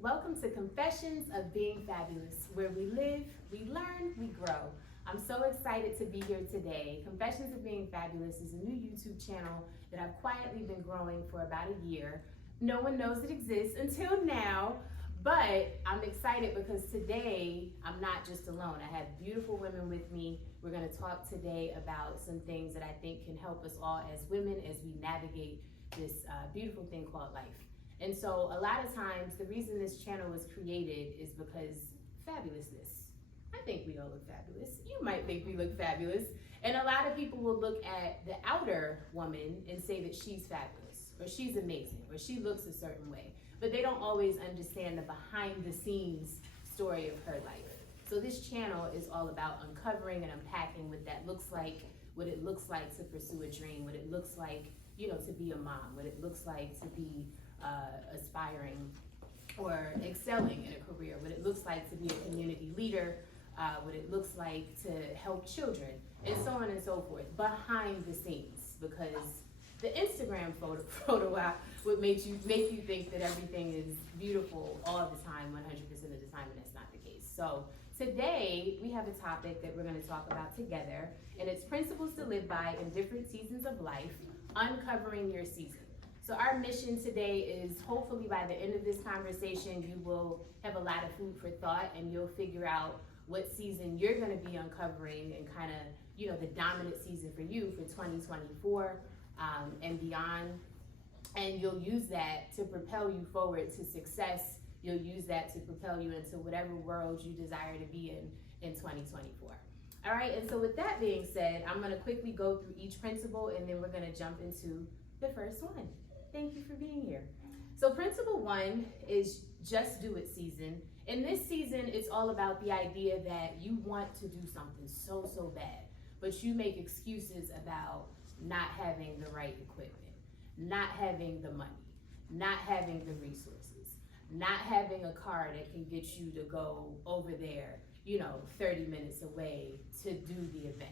Welcome to Confessions of Being Fabulous, where we live, we learn, we grow. I'm so excited to be here today. Confessions of Being Fabulous is a new YouTube channel that I've quietly been growing for about a year. No one knows it exists until now, but I'm excited because today I'm not just alone. I have beautiful women with me. We're going to talk today about some things that I think can help us all as women as we navigate this beautiful thing called life. And so a lot of times the reason this channel was created is because fabulousness. I think we all look fabulous. You might think we look fabulous. And a lot of people will look at the outer woman and say that she's fabulous, or she's amazing, or she looks a certain way. But they don't always understand the behind the scenes story of her life. So this channel is all about uncovering and unpacking what that looks like, what it looks like to pursue a dream, what it looks like, to be a mom, what it looks like to be aspiring or excelling in a career, what it looks like to be a community leader, what it looks like to help children, and so on and so forth, behind the scenes, because the Instagram photo op would make you think that everything is beautiful all the time, 100% of the time, and that's not the case. So today we have a topic that we're going to talk about together, and it's principles to live by in different seasons of life, uncovering your season. So our mission today is hopefully by the end of this conversation, you will have a lot of food for thought and you'll figure out what season you're going to be uncovering and kind of, the dominant season for you for 2024 and beyond. And you'll use that to propel you forward to success. You'll use that to propel you into whatever world you desire to be in 2024. All right, and so with that being said, I'm going to quickly go through each principle and then we're going to jump into the first one. Thank you for being here. So principle one is just do it season. In this season, it's all about the idea that you want to do something so bad, but you make excuses about not having the right equipment, not having the money, not having the resources, not having a car that can get you to go over there, 30 minutes away to do the event.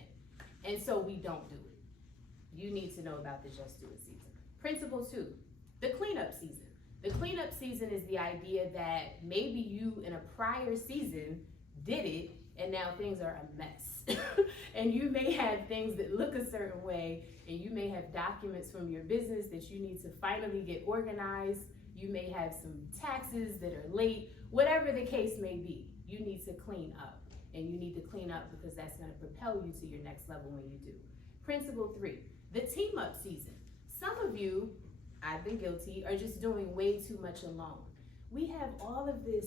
And so we don't do it. You need to know about the just do it season. Principle two, the cleanup season. The cleanup season is the idea that maybe you in a prior season did it and now things are a mess. And you may have things that look a certain way, and you may have documents from your business that you need to finally get organized. You may have some taxes that are late, whatever the case may be, you need to clean up. And you need to clean up because that's going to propel you to your next level when you do. Principle three, the team up season. Some of you, I've been guilty, are just doing way too much alone. We have all of this,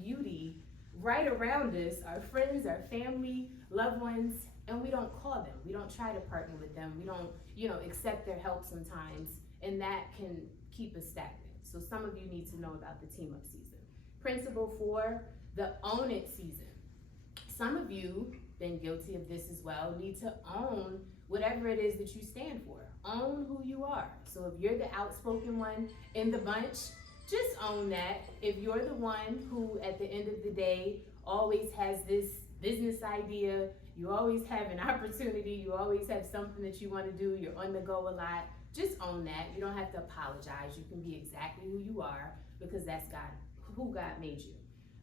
beauty right around us, our friends, our family, loved ones, and we don't call them. We don't try to partner with them. We don't, accept their help sometimes, and that can keep us stagnant. So some of you need to know about the team up season. Principle four, the own it season. Some of you, been guilty of this as well, need to own whatever it is that you stand for. Own who you are. So if you're the outspoken one in the bunch, just own that. If you're the one who at the end of the day always has this business idea, you always have an opportunity, you always have something that you want to do, you're on the go a lot, just own that. You don't have to apologize. You can be exactly who you are because that's who God made you.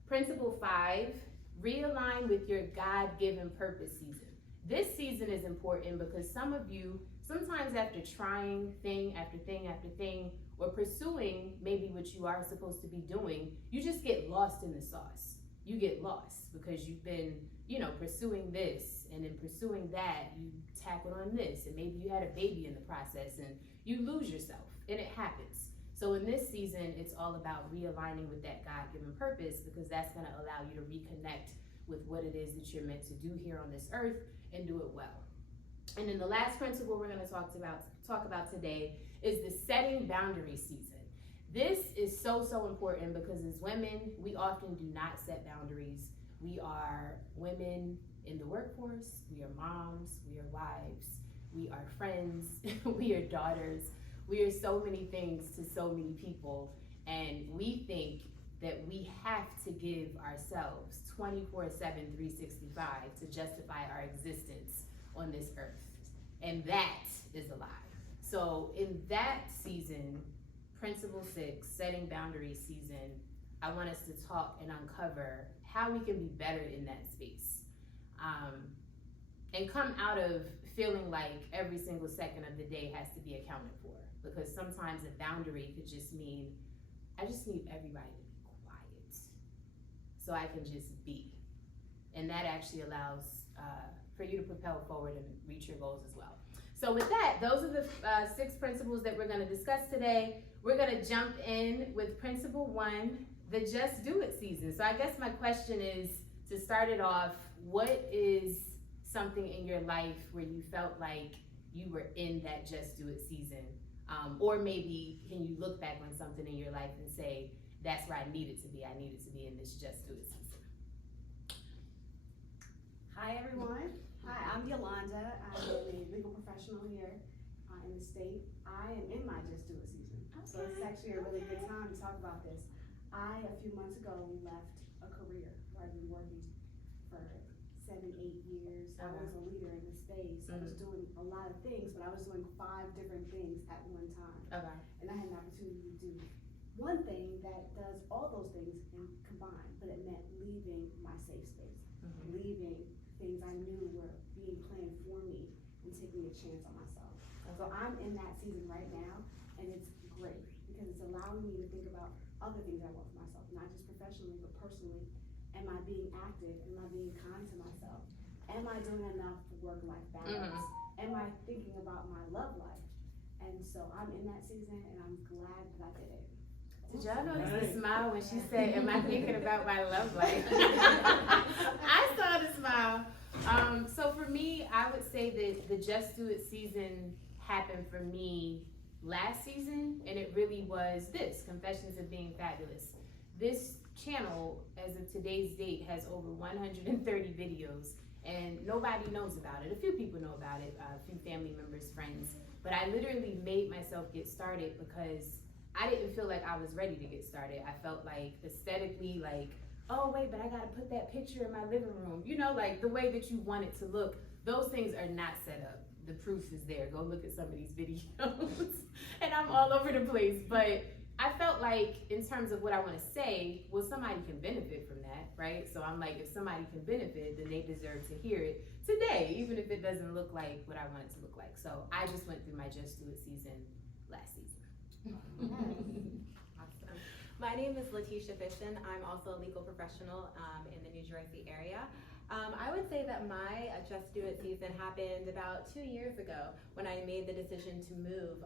Principle five, realign with your God-given purpose season. This season is important because some of you, sometimes after trying thing after thing after thing, or pursuing maybe what you are supposed to be doing, you just get lost in the sauce. You get lost because you've been, pursuing this, and in pursuing that, you tackle on this, and maybe you had a baby in the process, and you lose yourself, and it happens. So in this season, it's all about realigning with that God-given purpose because that's going to allow you to reconnect with what it is that you're meant to do here on this earth and do it well. And then the last principle we're going to talk about today is the setting boundary season. This is so important because as women, we often do not set boundaries. We are women in the workforce, we are moms, we are wives, we are friends, we are daughters. We are so many things to so many people, and we think that we have to give ourselves 24/7, 365 to justify our existence on this earth. And that is a lie. So in that season, principle 6, setting boundaries season, I want us to talk and uncover how we can be better in that space. And come out of feeling like every single second of the day has to be accounted for. Because sometimes a boundary could just mean, I just need everybody to be quiet so I can just be. And that actually allows for you to propel forward and reach your goals as well. So with that, those are the 6 principles that we're gonna discuss today. We're gonna jump in with principle 1, the just do it season. So I guess my question is, to start it off, what is something in your life where you felt like you were in that just do it season? Or maybe can you look back on something in your life and say, that's where I needed to be. I needed to be in this just do it season. Hi everyone. Hi, I'm Yolanda. I'm a legal professional here in the state. I am in my just do it season. Okay. So it's actually a really good time to talk about this. A few months ago, left a career where I've been working for 7, 8 years. I was a leader in the space. I was doing a lot of things, but I was doing 5 different things at one time. Okay. And I had an opportunity to do one thing that does all those things and combined, but it meant leaving my safe space, leaving things I knew were being planned for me and taking a chance on myself. So I'm in that season right now, and it's great because it's allowing me to think about other things I want for myself, not just professionally, but personally. Am I being active? Am I being kind to myself? Am I doing enough work-life balance? Am I thinking about my love life? And so I'm in that season, and I'm glad that I did it. Did y'all notice the smile when she said, am I thinking about my love life? I saw the smile. So for me, I would say that the Just Do It season happened for me last season, and it really was this, Confessions of Being Fabulous. This channel, as of today's date, has over 130 videos, and nobody knows about it. A few people know about it, a few family members, friends, but I literally made myself get started because I didn't feel like I was ready to get started. I felt like aesthetically, like, oh wait, but I gotta put that picture in my living room. You know, like the way that you want it to look, those things are not set up. The proof is there. Go look at some of these videos. And I'm all over the place. But I felt like in terms of what I wanna say, well, somebody can benefit from that, right? So I'm like, if somebody can benefit, then they deserve to hear it today, even if it doesn't look like what I want it to look like. So I just went through my Just Do It season last season. Awesome. My name is Letitia Fishin. I'm also a legal professional in the New Jersey area. I would say that my Just Do It season happened about 2 years ago when I made the decision to move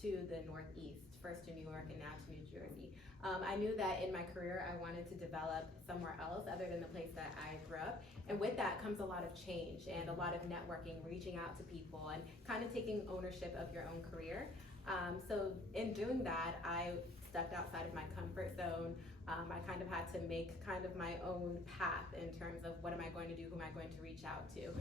to the Northeast, first to New York and now to New Jersey. I knew that in my career I wanted to develop somewhere else other than the place that I grew up. And with that comes a lot of change and a lot of networking, reaching out to people and kind of taking ownership of your own career. So in doing that, I stepped outside of my comfort zone. I kind of had to make kind of my own path in terms of what am I going to do, who am I going to reach out to.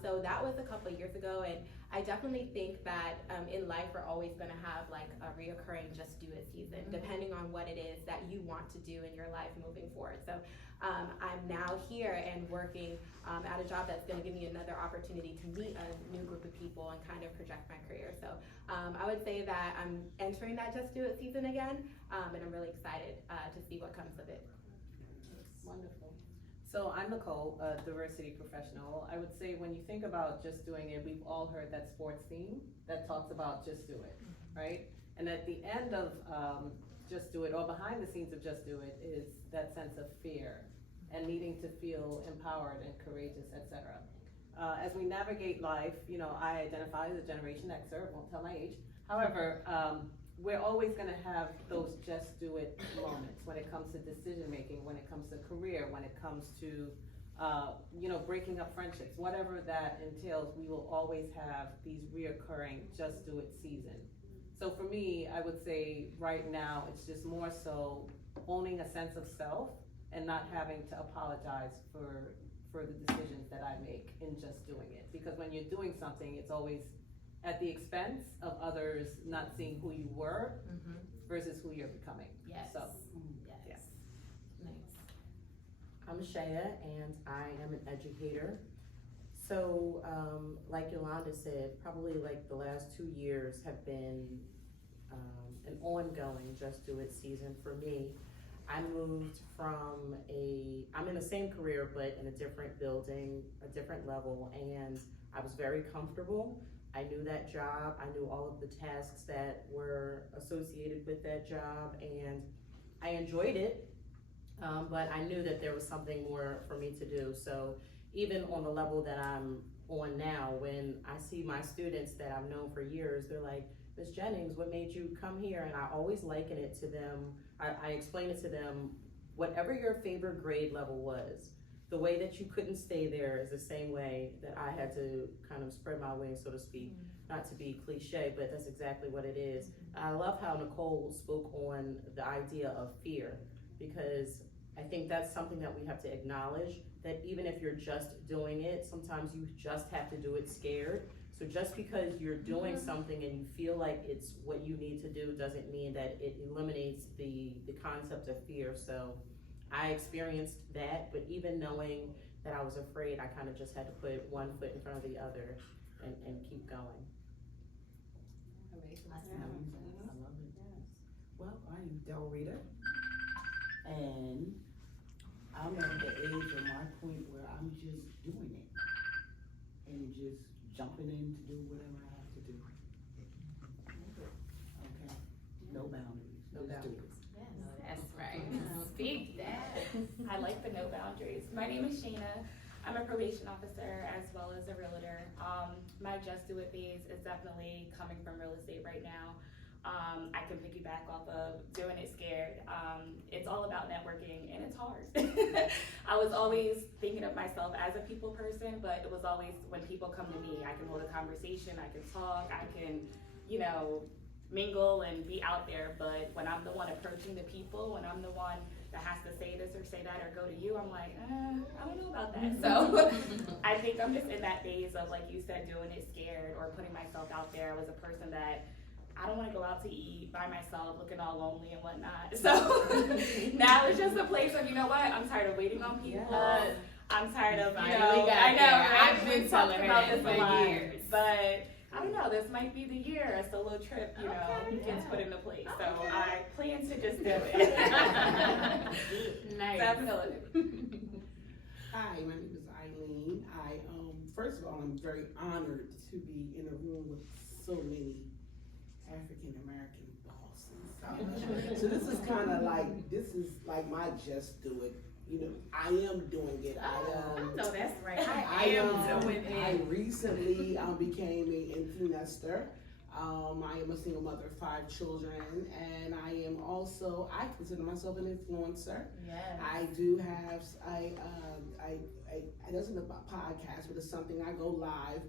So that was a couple of years ago, and I definitely think that in life we're always going to have like a reoccurring Just Do It season, depending on what it is that you want to do in your life moving forward. So I'm now here and working at a job that's going to give me another opportunity to meet a new group of people and kind of project my career. So I would say that I'm entering that Just Do It season again, and I'm really excited to see what comes of it. Wonderful. So I'm Nicole, a diversity professional. I would say when you think about just doing it, we've all heard that sports theme that talks about just do it, right? And at the end of Just Do It, or behind the scenes of Just Do It, is that sense of fear and needing to feel empowered and courageous, etc. As we navigate life, you know, I identify as a Generation Xer, won't tell my age. However, we're always gonna have those just do it moments when it comes to decision making, when it comes to career, when it comes to, you know, breaking up friendships, whatever that entails, we will always have these reoccurring just do it season. So for me, I would say right now, it's just more so owning a sense of self and not having to apologize for the decisions that I make in just doing it. Because when you're doing something, it's always at the expense of others not seeing who you were versus who you're becoming. Yes. So, yes. Nice. I'm Shaya, and I am an educator. So, like Yolanda said, probably like the last 2 years have been an ongoing Just Do It season for me. I moved from I'm in the same career, but in a different building, a different level, and I was very comfortable. I knew that job, I knew all of the tasks that were associated with that job, and I enjoyed it, but I knew that there was something more for me to do. So even on the level that I'm on now, when I see my students that I've known for years, they're like, Ms. Jennings, what made you come here? And I always liken it to them, I explain it to them, whatever your favorite grade level was, the way that you couldn't stay there is the same way that I had to kind of spread my wings, so to speak. Not to be cliche, but that's exactly what it is. I love how Nicole spoke on the idea of fear, because I think that's something that we have to acknowledge, that even if you're just doing it, sometimes you just have to do it scared. So just because you're doing something and you feel like it's what you need to do doesn't mean that it eliminates the concept of fear. So I experienced that, but even knowing that I was afraid, I kind of just had to put one foot in front of the other and keep going. I love it. Well, I am Del Rita, and I'm at the age of my point where I'm just doing it and just jumping in to do whatever I have to do. Okay, no boundaries. No Just do it. boundaries. That's right. Speak that. I like the no boundaries. My name is Shayna. I'm a probation officer as well as a realtor. My just do it phase is definitely coming from real estate right now. I can piggyback off of doing it scared. It's all about networking and it's hard. I was always thinking of myself as a people person, but it was always when people come to me, I can hold a conversation, I can talk, I can, mingle and be out there. But when I'm the one approaching the people, when I'm the one that has to say this or say that or go to you, I'm like, I don't know about that. So I think I'm just in that phase of, like you said, doing it scared or putting myself out there. I was a person that I don't want to go out to eat by myself looking all lonely and whatnot. So now it's just a place of, you know what, I'm tired of waiting on people. Yes. I'm tired of, Finally I know, got there. right? I've been We've telling talked her about that this for a lot, years. but I don't know, this might be the year a solo trip, Okay, gets put into place. So Okay. I plan to just do it. Nice. Definitely. Hi, my name is Eileen. First of all, I'm very honored to be in a room with so many African American bosses. So this is kind of like my just do it. I am doing it. I know that's right. I am doing it. I recently became an empty nester. I am a single mother of 5 children, and I consider myself an influencer. Yes. I do have, it doesn't about podcast, but it's something I go live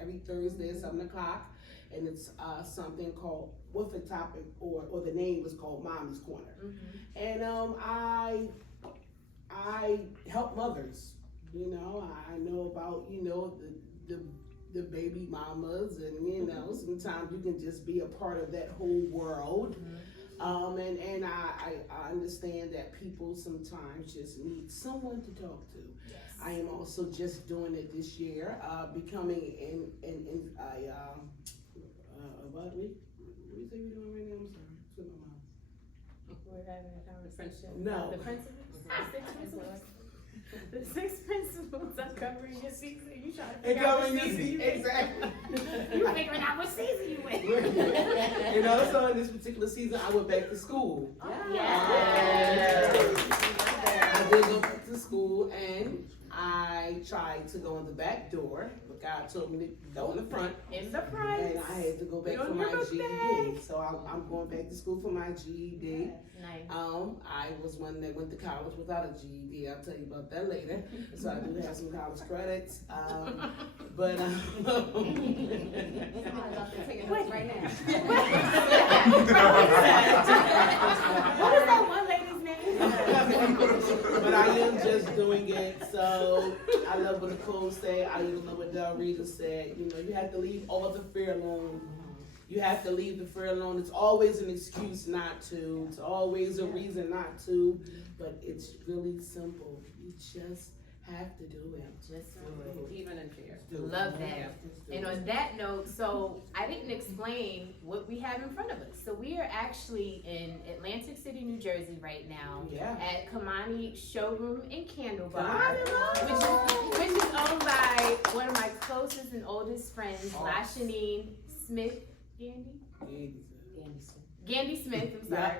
every Thursday at 7 o'clock, and it's something called, with the topic, or the name is called Mommy's Corner. And I help mothers. I know about, the baby mamas, and sometimes you can just be a part of that whole world. And I understand that people sometimes just need someone to talk to. Yes. I am also just doing it this year, becoming what we say we doing right now? I'm sorry, it's with my mouth. We're having a conversation. No. The principles? The 6 principles? The 6 principles of covering your season. You trying to figure out what season? Exactly. You figuring out what season you in. So in this particular season, I went back to school. Yes. I did go back to school, and I tried to go in the back door, but God told me to go in the front. In the front. And I had to go back for my GED. So I'm going back to school for my GED. Nice. I was one that went to college without a GED. I'll tell you about that later. So I do have some college credits. But Taking notes right now. What is that one lady's name? but I am just doing it. So I love what Nicole said. I even love what Del Rita said. You have to leave all the fear alone. You have to leave the fear alone. It's always an excuse not to. It's always a reason not to. But it's really simple. You just Have to do it. Just do it. Even in fear. Do it. Love that. Just do And it. on that note, so I didn't explain what we have in front of us. So we are actually in Atlantic City, New Jersey right now Yeah. at Kamani Showroom and Candle Bar, Kamani which is owned by one of my closest and oldest friends, Oh. LaShanine Smith, Gandy Smith, I'm sorry.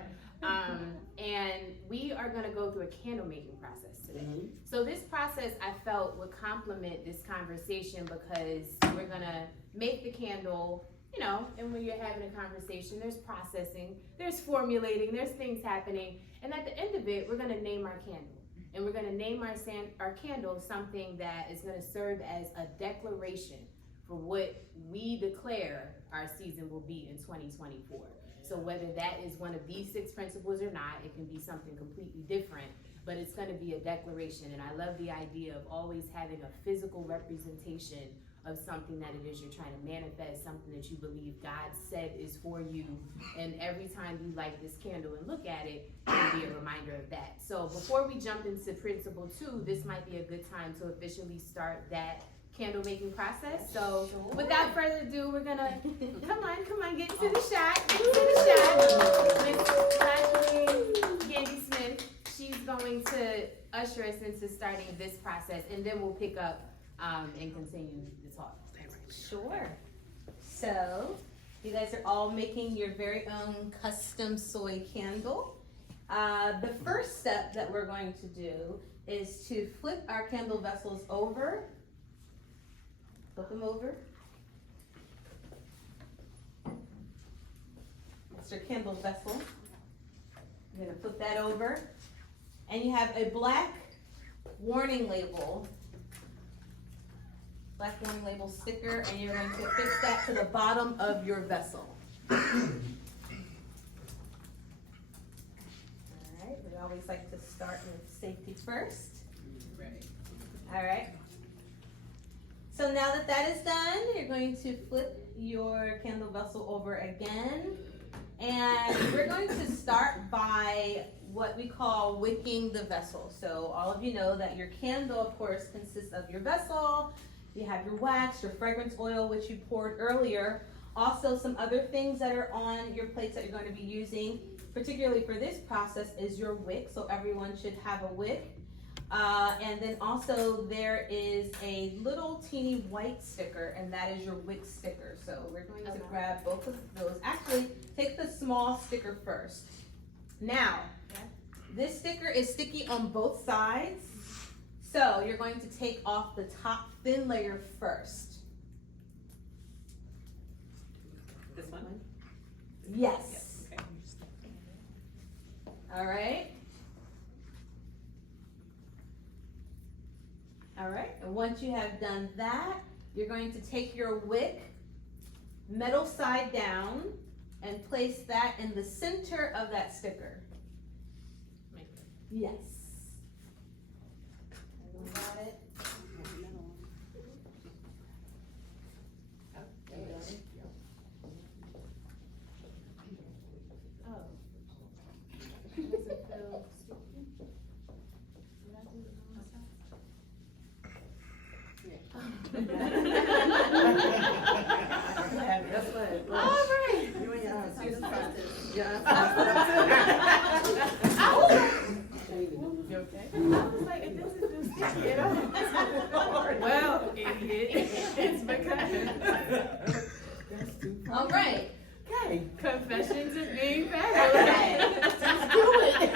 And we are gonna go through a candle making process today. Mhm. So this process I felt would complement this conversation because we're gonna make the candle, you know, and when you're having a conversation, there's processing, there's formulating, there's things happening. And at the end of it, we're gonna name our candle. And we're gonna name our candle something that is gonna serve as a declaration for what we declare our season will be in 2024. So whether that is one of these 6 principles or not, it can be something completely different, but it's gonna be a declaration. And I love the idea of always having a physical representation of something that it is you're trying to manifest, something that you believe God said is for you. And every time you light this candle and look at it, it'll be a reminder of that. So before we jump into principle 2, this might be a good time to officially start that candle making process. So without further ado, we're gonna come on, get into the shot. Miss Kathleen Gandy Smith, she's going to usher us into starting this process, and then we'll pick up and continue the talk. Sure. So, you guys are all making your very own custom soy candle. The first step that we're going to do is to flip our candle vessels over. Flip them over. That's your candle vessel. You're gonna flip that over. And you have a black warning label. Black warning label sticker, and you're going to fix that to the bottom of your vessel. Alright, we always like to start with safety first. Ready. Alright. So now that that is done, you're going to flip your candle vessel over again. And we're going to start by what we call wicking the vessel. So all of you know that your candle, of course, consists of your vessel. You have your wax, your fragrance oil, which you poured earlier. Also, some other things that are on your plates that you're going to be using, particularly for this process, is your wick. So everyone should have a wick. And then also there is a little teeny white sticker, and that is your wick sticker. So we're going to grab both of those. Actually, take the small sticker first. Now, this sticker is sticky on both sides. So you're going to take off the top thin layer first. This one? Yes. Okay. All right. All right, and once you have done that, you're going to take your wick, metal side down, and place that in the center of that sticker. Yes. Everyone got it? That's what. All right. You and your aunts. You okay? I was like, if this is just sticky, well, idiot, it's because. All right. Okay, confessions of being fabulous. Just do it.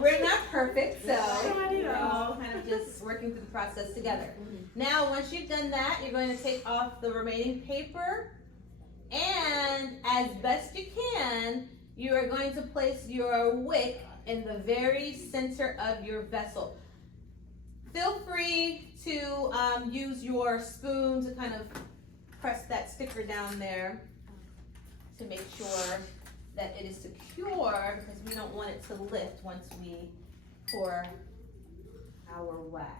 We're not perfect, so Not we're at all all. kind of just working through the process together. Now, once you've done that, you're going to take off the remaining paper, and as best you can, you are going to place your wick in the very center of your vessel. Feel free to use your spoon to kind of press that sticker down there to make sure that it is secure, because we don't want it to lift once we pour our wax.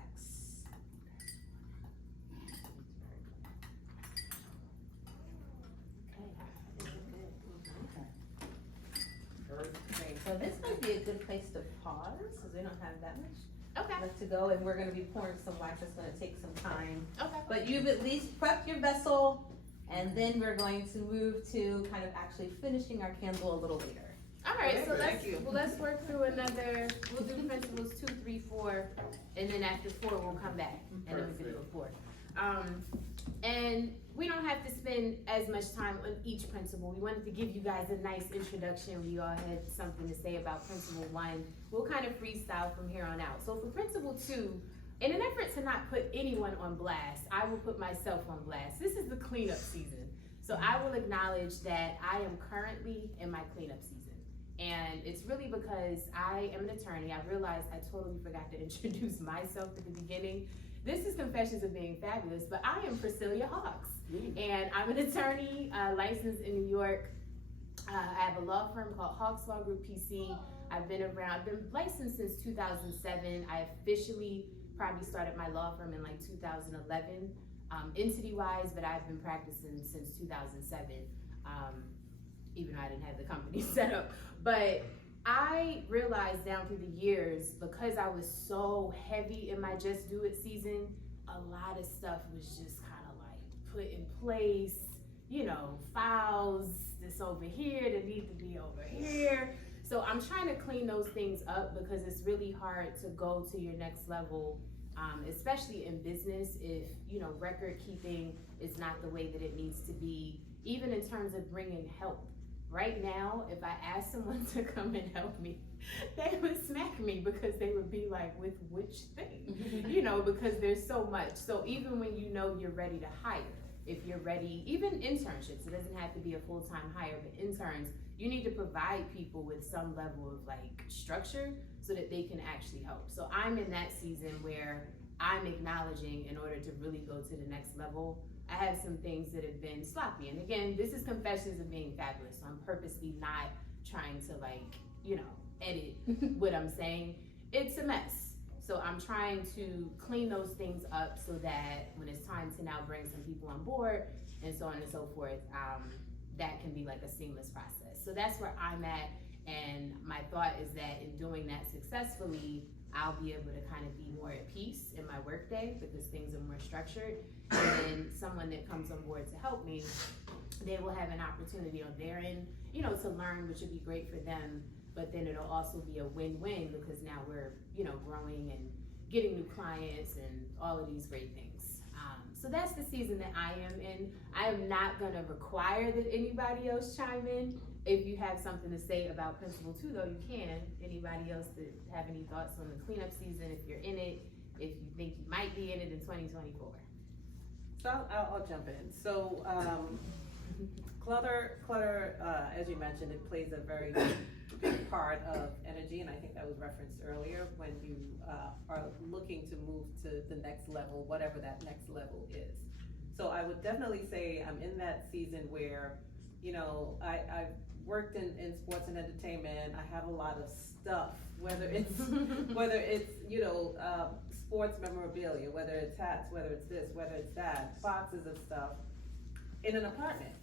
Okay, so this might be a good place to pause, because we don't have that much. Okay. left to go, and we're gonna be pouring some wax. It's gonna take some time. Okay. But you've at least prepped your vessel, and then we're going to move to kind of actually finishing our candle a little later. All right, so Thank you. let's work through another, we'll do principles 2, 3, 4, and then after 4, we'll come back, and then we can do a 4. And we don't have to spend as much time on each principle. We wanted to give you guys a nice introduction. We all had something to say about principle 1. We'll kind of freestyle from here on out. So for principle 2, in an effort to not put anyone on blast, I will put myself on blast. This is the cleanup season. So I will acknowledge that I am currently in my cleanup season. And it's really because I am an attorney. I realized I totally forgot to introduce myself at the beginning. This is Confessions of Being Fabulous, but I am Priscilla Hawks. And I'm an attorney licensed in New York. I have a law firm called Hawks Law Group PC. I've been licensed since 2007. I officially probably started my law firm in like 2011, entity-wise, but I've been practicing since 2007, even though I didn't have the company set up. But I realized down through the years, because I was so heavy in my Just Do It season, a lot of stuff was just kind of like put in place, you know, files that's over here that need to be over here. So I'm trying to clean those things up because it's really hard to go to your next level, especially in business, if, you know, record keeping is not the way that it needs to be, even in terms of bringing help. Right now, if I ask someone to come and help me, they would smack me because they would be like, with which thing? You know, because there's so much. So even when you know you're ready to hire, if you're ready, even internships, it doesn't have to be a full-time hire, but interns, you need to provide people with some level of like structure so that they can actually help. So I'm in that season where I'm acknowledging, in order to really go to the next level, I have some things that have been sloppy. And again, this is Confessions of Being Fabulous. So I'm purposely not trying to like, you know, edit what I'm saying. It's a mess. So I'm trying to clean those things up so that when it's time to now bring some people on board and so on and so forth, that can be like a seamless process. So that's where I'm at. And my thought is that in doing that successfully, I'll be able to kind of be more at peace in my workday because things are more structured. And then someone that comes on board to help me, they will have an opportunity on their end, you know, to learn, which would be great for them. But then it'll also be a win-win because now we're, you know, growing and getting new clients and all of these great things. So that's the season that I am in. I am not gonna require that anybody else chime in. If you have something to say about Principle 2, though, you can. Anybody else that have any thoughts on the cleanup season, if you're in it, if you think you might be in it in 2024? So I'll jump in. So clutter, as you mentioned, it plays a very big part of energy, and I think that was referenced earlier when you are looking to move to the next level, whatever that next level is. So I would definitely say I'm in that season where, you know, I've worked in sports and entertainment. I have a lot of stuff, whether it's you know, sports memorabilia, whether it's hats, whether it's this, whether it's that, boxes of stuff in an apartment.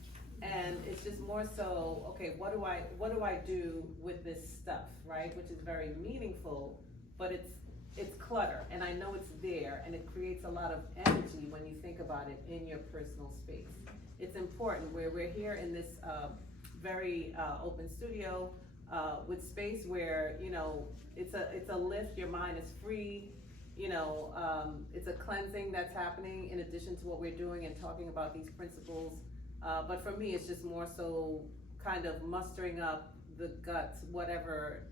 And it's just more so, okay, what do I do with this stuff, right? Which is very meaningful, but it's clutter, and I know it's there, and it creates a lot of energy when you think about it in your personal space. It's important where we're here in this very open studio with space where, you know, it's a lift, your mind is free, you know, it's a cleansing that's happening in addition to what we're doing and talking about these principles. But for me, it's just more so kind of mustering up the guts, whatever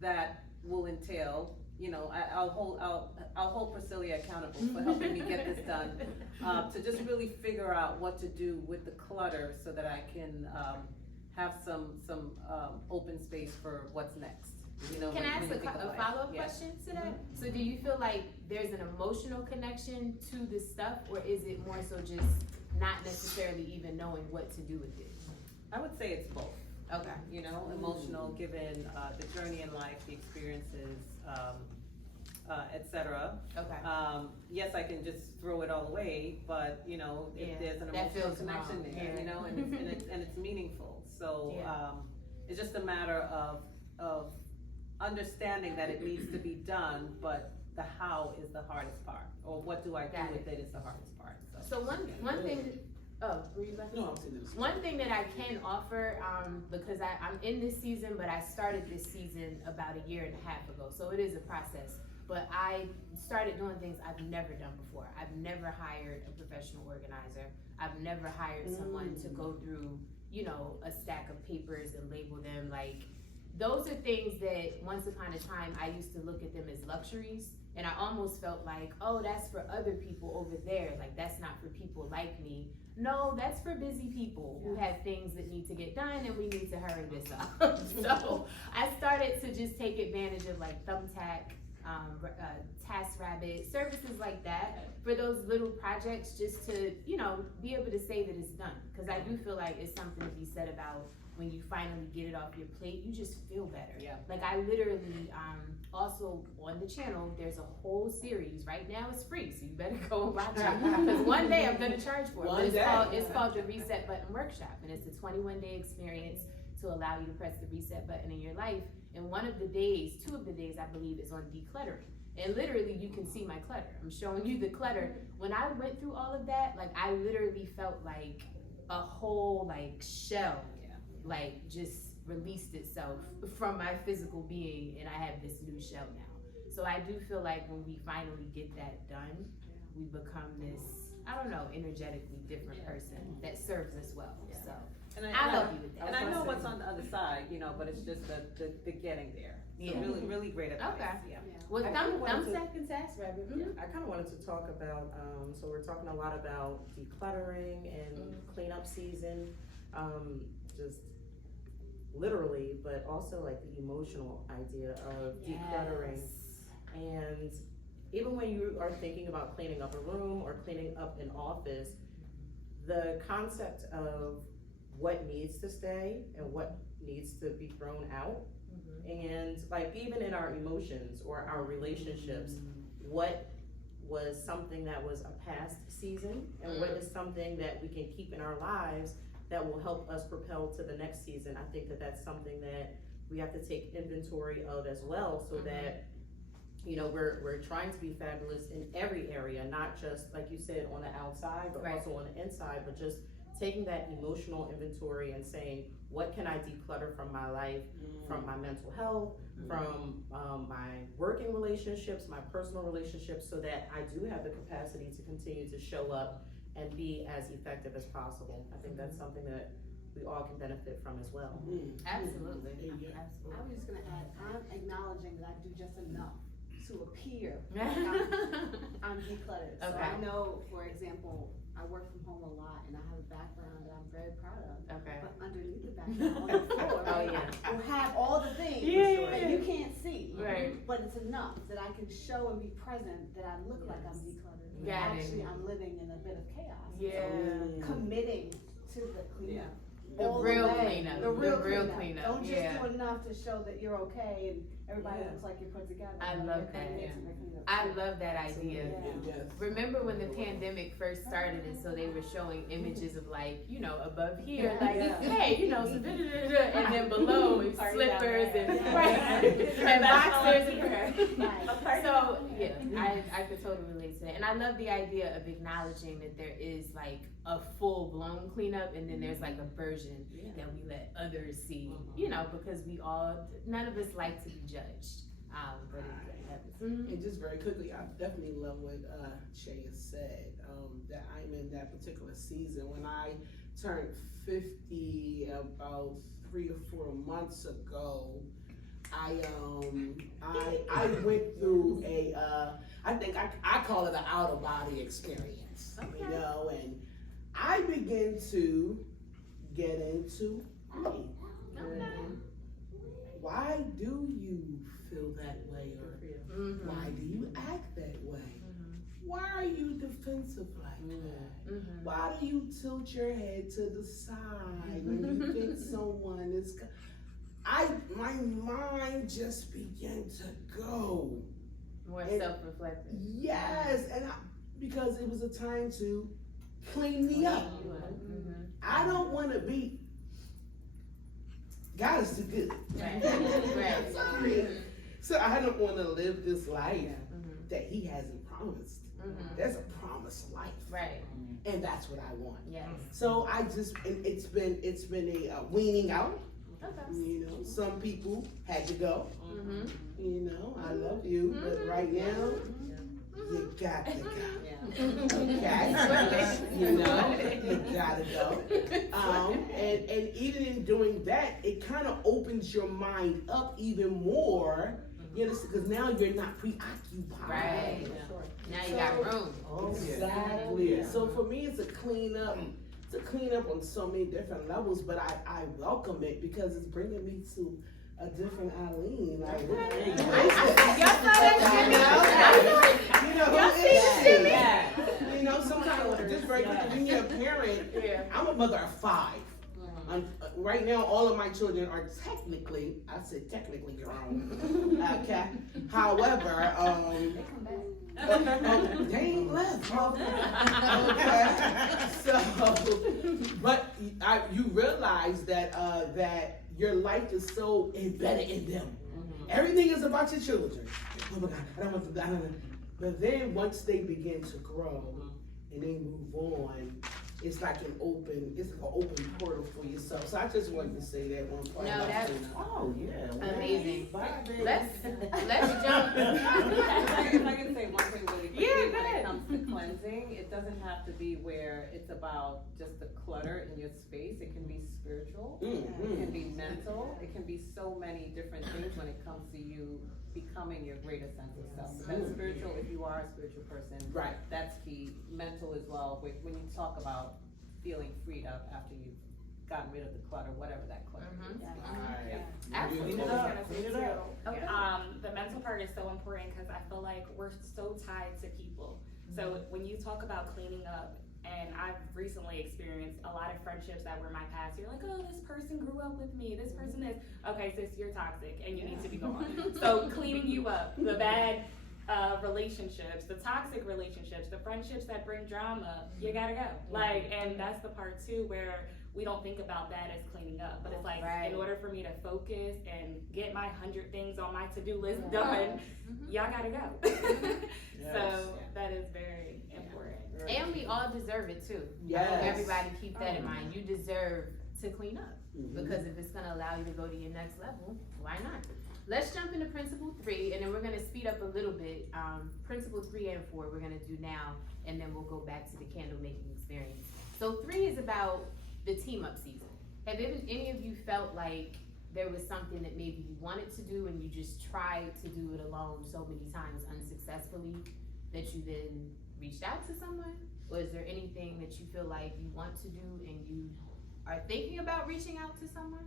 that will entail. You know, I'll hold Priscilla accountable for helping me get this done, to just really figure out what to do with the clutter so that I can have some open space for what's next. You know, can I ask a follow-up Yeah. question to that? So do you feel like there's an emotional connection to the stuff, or is it more so just not necessarily even knowing what to do with it? I would say it's both. Okay. You know, emotional, given the journey in life, the experiences, etc. Okay. Yes, I can just throw it all away, but you know, if there's an that emotional feels connection wrong. there, Yeah. you know, and it's meaningful. So Yeah. it's just a matter of understanding that it needs to be done, but the how is the hardest part, or what do I do Got with it is the hardest part, So one thing, were you about to- No, I'm saying this. One thing that I can offer, because I'm in this season, but I started this season about a year and a half ago, so it is a process. But I started doing things I've never done before. I've never hired a professional organizer. I've never hired someone to go through, a stack of papers and label them. Like, those are things that once upon a time I used to look at them as luxuries, and I almost felt like, oh, that's for other people over there. Like, that's not for people like me. No, that's for busy people who have things that need to get done, and we need to hurry this up. So I started to just take advantage of like Thumbtack, TaskRabbit, services like that for those little projects, just to, be able to say that it's done. Because I do feel like it's something to be said about when you finally get it off your plate, you just feel better. Yeah. Like, I literally, also on the channel, there's a whole series. Right now it's free, so you better go and watch it. Because one day I'm gonna charge for it. But it's called the Reset Button Workshop, and it's a 21-day experience to allow you to press the reset button in your life. And one of the days, 2 of the days, I believe, is on decluttering. And literally, you can see my clutter. I'm showing you the clutter. When I went through all of that, like, I literally felt like a whole, like, shell, like, just released itself from my physical being, and I have this new shell now. So I do feel like when we finally get that done, we become this, I don't know, energetically different person that serves us well. So And I'll help you with that. And I know what's on the other side, but it's just the getting there. So Yeah. really, really great advice. Okay. Yeah. Well, I kinda wanted to- Thumbtack and TaskRabbit. I kind of wanted to talk about, so we're talking a lot about decluttering and cleanup season, just literally, but also like the emotional idea of decluttering. And even when you are thinking about cleaning up a room or cleaning up an office, the concept of what needs to stay and what needs to be thrown out. And like, even in our emotions or our relationships, what was something that was a past season, and what is something that we can keep in our lives that will help us propel to the next season. I think that that's something that we have to take inventory of as well, so that, we're trying to be fabulous in every area, not just, like you said, on the outside, but also on the inside, but just taking that emotional inventory and saying, what can I declutter from my life, from my mental health, from my working relationships, my personal relationships, so that I do have the capacity to continue to show up and be as effective as possible. I think that's something that we all can benefit from as well. Absolutely. I was just gonna add, I'm acknowledging that I do just enough to appear like I'm decluttered. So Okay. I know, for example, I work from home a lot, and I have a background that I'm very proud of. Okay. But underneath the background, on the floor, Oh, yeah. will have all the things that you can't see. Right. But it's enough that I can show and be present, that I look like I'm decluttered. But Got it. actually, I'm living in a bit of chaos. Yeah. So committing to the cleanup. The all real way. cleanup. The real cleanup. cleanup. Don't just Yeah. do enough to show that you're okay and everybody looks like you're put together. I You're love that. committed to the cleanup. I love that idea. Yeah. Remember when the pandemic first started, and so they were showing images of like, above here, like, hey, so and then below is slippers and and boxers and so I could totally relate to that. And I love the idea of acknowledging that there is like a full blown cleanup, and then there's like a version that we let others see, because none of us like to be judged. But it happens. And just very quickly, I definitely love what Shay has said, that I'm in that particular season. When I turned 50 about 3 or 4 months ago, I went through I think I call it an out of body experience, and I begin to get into me. Why do you feel that way, or why do you act that way? Why are you defensive like that? Why do you tilt your head to the side when you think someone is? My mind just began to go. More self-reflective. Yes, and because it was a time to clean me up. I don't want to be. God is too good. Right. Sorry. So I don't want to live this life that he hasn't promised. There's a promised life. Right. And that's what I want. Yes. So it's been a weaning out. Okay. You know, some people had to go. Mm-hmm. You know, I love you, but right now, you got to go. Okay? You know, you gotta go. And even in doing that, it kind of opens your mind up even more. You know, because now you're not preoccupied. Right. Now you got room. Exactly. So for me, it's a cleanup. It's a cleanup on so many different levels, but I welcome it because it's bringing me to a different Eileen. Like, you know, who is she? You know, sometimes just very quickly, when you're a parent, I'm a mother of 5. Right now, all of my children are technically grown. Okay. However, they ain't left. Okay. So, but you realize that that your life is so embedded in them. Everything is about your children. Oh my God, I don't want to. But then once they begin to grow and they move on, it's like an open portal for yourself. So I just wanted to say that one part. No, that's amazing. Bye, baby. Let's jump. If I can say one thing really quickly, Yeah, go when ahead. it comes to cleansing, it doesn't have to be where it's about just the clutter in your space. It can be spiritual, it can be mental, it can be so many different things when it comes to you becoming your greater sense of self. That's spiritual if you are a spiritual person. Right. That's key. Mental as well. When you talk about feeling freed up after you've gotten rid of the clutter, whatever that clutter is. Absolutely. Clean it up. Clean it up. Okay. The mental part is so important because I feel like we're so tied to people. So when you talk about cleaning up, and I've recently experienced a lot of friendships that were my past. You're like, oh, this person grew up with me. This person is, okay, sis, you're toxic and you need to be gone. So cleaning you up, the bad relationships, the toxic relationships, the friendships that bring drama, you gotta go. Like, and that's the part too where we don't think about that as cleaning up. But it's like, in order for me to focus and get my 100 things on my to-do list done, y'all gotta go. So that is very important. And we all deserve it too. Yes. I hope everybody keep that in mind. You deserve to clean up because if it's gonna allow you to go to your next level, why not? Let's jump into principle 3, and then we're gonna speed up a little bit. Principle 3 and 4 we're gonna do now, and then we'll go back to the candle making experience. So 3 is about the team up season. Have any of you felt like there was something that maybe you wanted to do and you just tried to do it alone so many times unsuccessfully that you then reached out to someone? Or is there anything that you feel like you want to do and you are thinking about reaching out to someone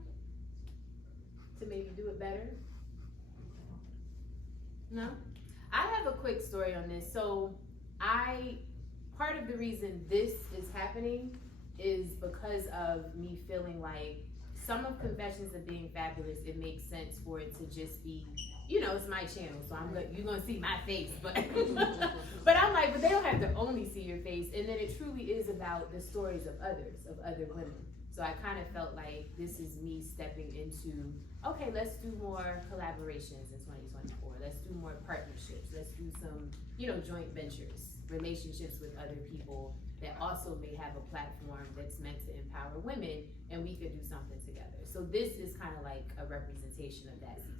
to maybe do it better? No? I have a quick story on this. So part of the reason this is happening is because of me feeling like some of Confessions of Being Fabulous, it makes sense for it to just be, it's my channel, so you're gonna see my face, but but I'm like, but they don't have to only see your face, and then it truly is about the stories of others, of other women. So I kind of felt like this is me stepping into, okay, let's do more collaborations in 2024. Let's do more partnerships. Let's do some, joint ventures, relationships with other people that also may have a platform that's meant to empower women, and we could do something together. So this is kind of like a representation of that season.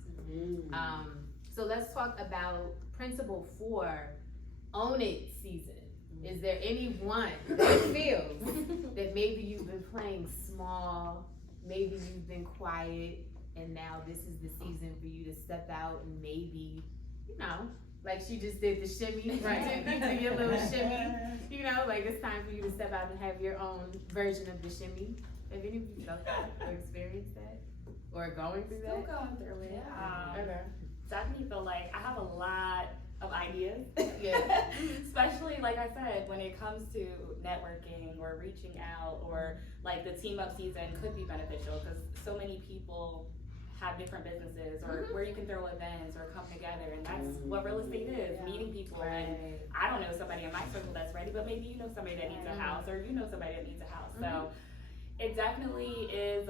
So let's talk about principle 4, own it season. Is there anyone that feels that maybe you've been playing small, maybe you've been quiet, and now this is the season for you to step out and maybe, like she just did the shimmy, right? You do your little shimmy, like it's time for you to step out and have your own version of the shimmy. Have any of you felt that or experienced that? Or going through that? Still going through it. Okay. Definitely feel like I have a lot of ideas. Yeah. Especially, like I said, when it comes to networking or reaching out or like the team up season could be beneficial because so many people have different businesses or where you can throw events or come together, and that's what real estate is, meeting people. And I don't know somebody in my circle that's ready, but maybe you know somebody that needs a house or you know somebody that needs a house. So it definitely is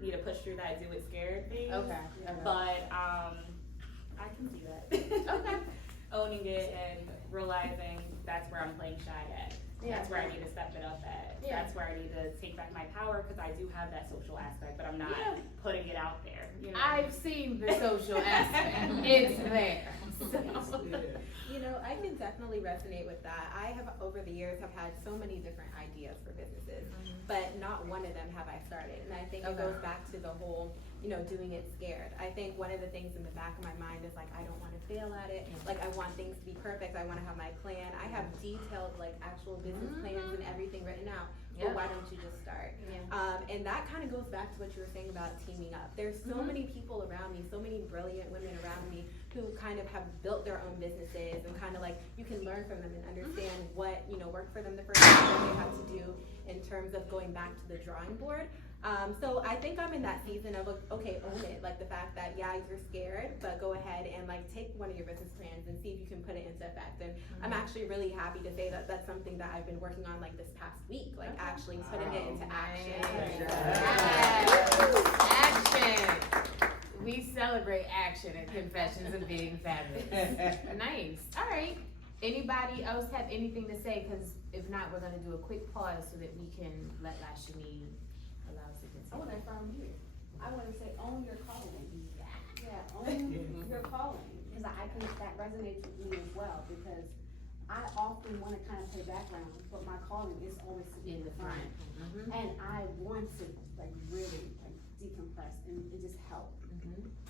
need to push through that do it scared phase. Okay. But I can see that. Okay. owning it and realizing that's where I'm playing shy at. That's where I need to step it up at. Yeah. That's where I need to take back my power, because I do have that social aspect, but I'm not putting it out there. You know? I've seen the social aspect. It's there. So. You know, I can definitely resonate with that. I have, over the years, have had so many different ideas for businesses, but not one of them have I started. And I think it goes back to the whole, you know, doing it scared. I think one of the things in the back of my mind is like, I don't want to fail at it. Like, I want things to be perfect. I want to have my plan. I have detailed, like, actual business plans and everything written out. But why don't you just start? And that kind of goes back to what you were saying about teaming up. There's so many people around me, so many brilliant women around me who kind of have built their own businesses, and kind of like, you can learn from them and understand what, you know, worked for them the first time, what they had to do in terms of going back to the drawing board. So I think I'm in that season of, okay, own it. Like the fact that, yeah, you're scared, but go ahead and like take one of your business plans and see if you can put it into effect. And I'm actually really happy to say that that's something that I've been working on like this past week, like actually putting it into action. Action. We celebrate action at Confessions of Being Fabulous. Nice. All right. Anybody else have anything to say? Because if not, we're going to do a quick pause so that we can let Lashani allow us to I want continue. to affirm you. I want to say, own your calling. Yeah, own your calling. Because I think that resonates with me as well, because I often want to kind of play background, but my calling is always to be in the front. And I want to like really like decompress and just help.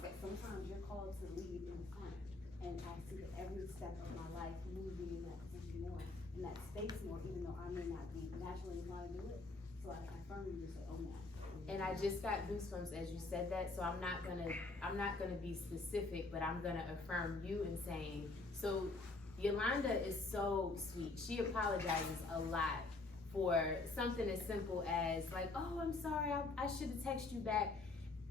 But sometimes you're called to lead in the front. And I see that every step of my life moving in that position more, in that space more, even though I may not be naturally inclined to do it. So I firmly just say, own that. And I just got goosebumps as you said that, so I'm not gonna be specific, but I'm gonna affirm you in saying, so Yolanda is so sweet. She apologizes a lot for something as simple as like, oh, I'm sorry, I should have texted you back.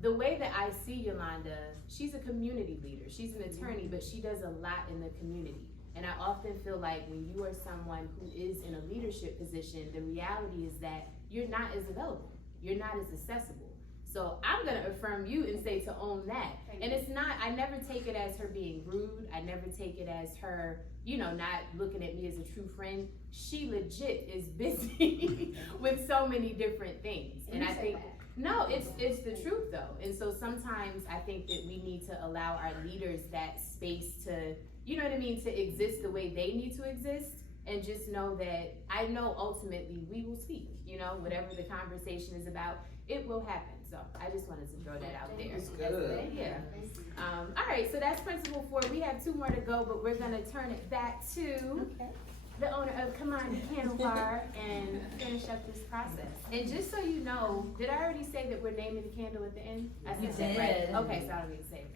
The way that I see Yolanda, she's a community leader. She's an attorney, but she does a lot in the community. And I often feel like when you are someone who is in a leadership position, the reality is that you're not as available. You're not as accessible. So I'm gonna affirm you and say to own that. And it's not, I never take it as her being rude. I never take it as her, you know, not looking at me as a true friend. She legit is busy with so many different things. And I think, no, it's the truth though. And so sometimes I think that we need to allow our leaders that space to, you know what I mean, to exist the way they need to exist. And just know that I know ultimately we will speak, you know, whatever the conversation is about, it will happen. So I just wanted to throw that out there. That's good. Yeah. All right, so that's principle 4. We have 2 more to go, but we're gonna turn it back to the owner of Come On Candle Bar and finish up this process. And just so you know, did I already say that we're naming the candle at the end? I said that right. Okay, so I don't need to say it.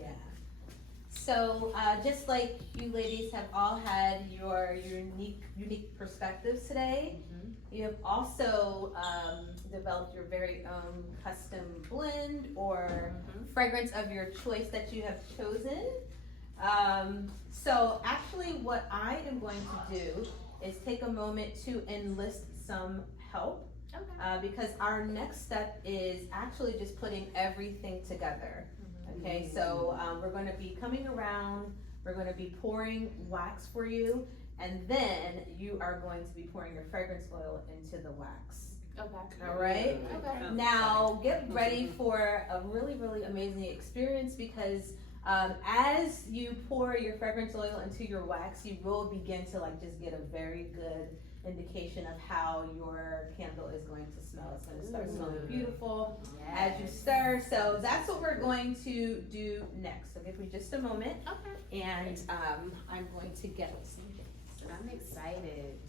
Yeah. So, just like you ladies have all had your unique perspectives today, you have also developed your very own custom blend or fragrance of your choice that you have chosen. So actually what I am going to do is take a moment to enlist some help. Because our next step is actually just putting everything together. Okay, so we're going to be coming around, we're going to be pouring wax for you, and then you are going to be pouring your fragrance oil into the wax. Okay. All right? Okay. Now get ready for a really, really amazing experience, because as you pour your fragrance oil into your wax, you will begin to like just get a very good indication of how your candle is going to smell. It's going to start smelling beautiful as you stir. So that's what we're going to do next. So give me just a moment. Okay. And I'm going to get some things. I'm excited.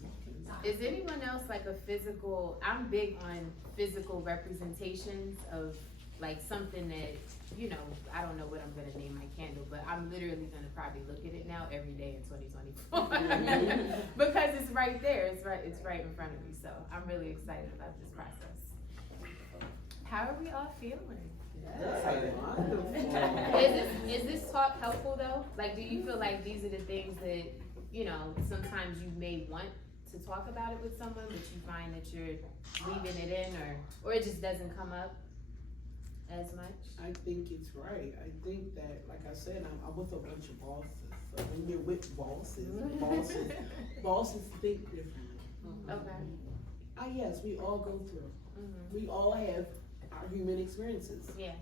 Is anyone else like a physical, I'm big on physical representations of like something that, you know, I don't know what I'm gonna name my candle, but I'm literally gonna probably look at it now every day in 2024 because it's right there. It's right in front of me. So I'm really excited about this process. How are we all feeling? Is this talk helpful though? Like, do you feel like these are the things that, you know, sometimes you may want to talk about it with someone, but you find that you're leaving it in, or it just doesn't come up? as much? I think it's right. I think that, like I said, I'm with a bunch of bosses. So when you're with bosses think differently. Okay. Yes, we all go through. Mm-hmm. We all have our human experiences. Yeah.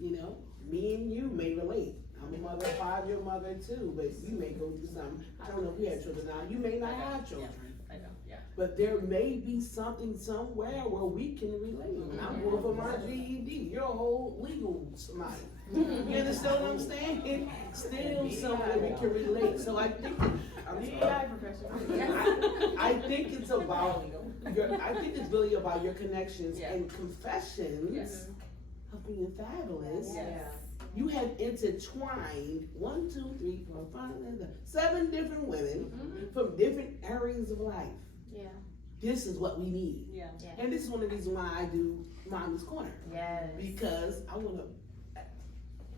You know, me and you may relate. I'm a mother of 5, you're a mother too, but you may go through something. I don't know if we had children now. You may not have children. I know, yeah. But there may be something somewhere where we can relate. I'm going for my GED. You're a whole legal somebody. You understand what I'm saying? Still somewhere we can relate. So I think I think it's about I think it's really about your connections and confessions of being fabulous. Yes. You have intertwined 1, 2, 3, 4, 5, 7 different women from different areas of life. Yeah. This is what we need. Yeah. And this is one of the reasons why I do Mama's Corner. Yes. Because I want to,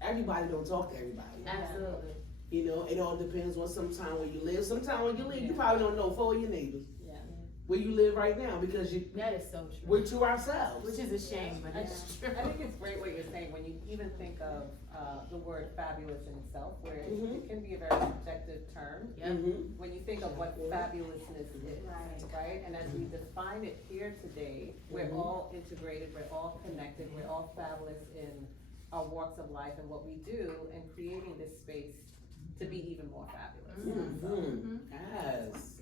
everybody don't talk to everybody. Absolutely. You know, it all depends on sometime where you live. Sometime where you live, you probably don't know 4 of your neighbors. Yeah. Where you live right now because That is so true. we're to ourselves. Which is a shame, but it's true. I think it's great what you're saying when you even think of the word fabulous in itself, where it can be a very subjective term. When you think of what fabulousness is, right? And as we define it here today, we're all integrated, we're all connected, we're all fabulous in our walks of life and what we do, and creating this space to be even more fabulous. Yes.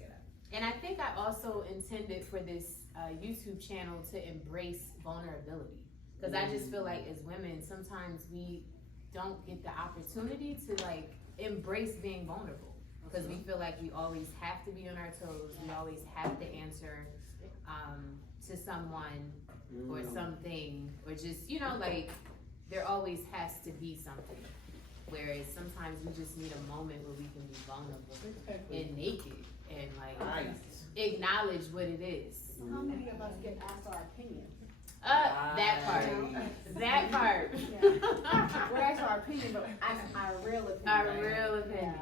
And I think I also intended for this YouTube channel to embrace vulnerability. Because I just feel like as women, sometimes we don't get the opportunity to like embrace being vulnerable. Because we feel like we always have to be on our toes, we always have to answer to someone or something, or just, you know, like there always has to be something. Whereas sometimes we just need a moment where we can be vulnerable and naked and like acknowledge what it is. How many of us get asked our opinion? That part. That part. We're asked our opinion, but our real opinion. Our real opinion.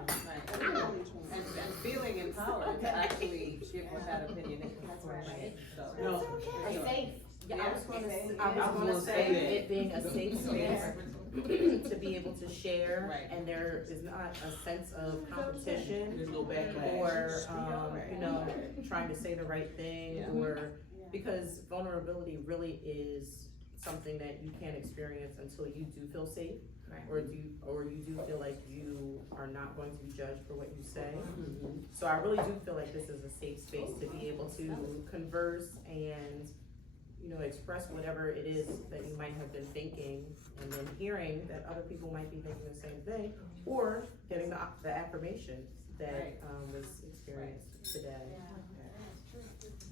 And feeling empowered to actually give what that opinion is. That's right. So, No. It's safe. Yeah, I was I was gonna say it being a safe space to be able to share, and there is not a sense of competition. There's no backlash. Or, you know, trying to say the right thing, or, because vulnerability really is something that you can't experience until you do feel safe, or you do feel like you are not going to be judged for what you say. So I really do feel like this is a safe space to be able to converse and, you know, express whatever it is that you might have been thinking, and then hearing that other people might be thinking the same thing, or getting the affirmation that was experienced today.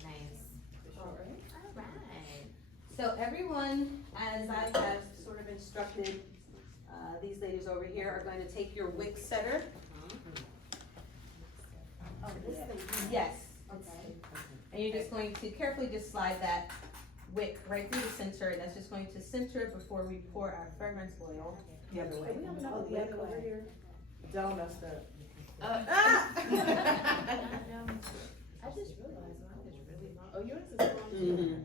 Nice. Alright. Alright. So everyone, as I have sort of instructed, these ladies over here are going to take your wick setter. Oh, this thing. Yes. Okay. And you're just going to carefully just slide that wick right through the center, and that's just going to center before we pour our fragrance oil the other way. We have another wick over here. Don't mess up. I just realized mine is really long. Oh, yours is long.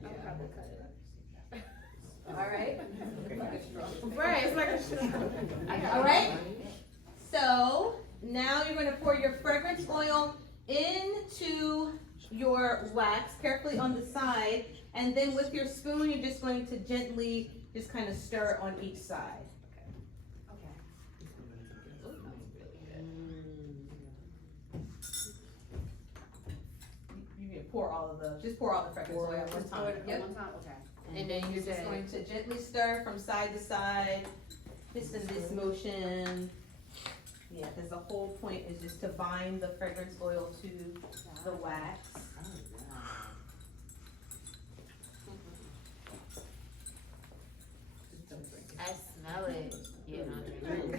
I'll probably cut it up. Alright? Right, it's like a straw. Alright? So, now you're gonna pour your fragrance oil into your wax, carefully on the side, and then with your spoon, you're just going to gently just kind of stir on each side. You can pour all of the, just pour all the fragrance oil at one time. Yep. One time, okay. And then you're just going to gently stir from side to side, just in this motion. Yeah, because the whole point is just to bind the fragrance oil to the wax. I smell it. Yeah, no, drink.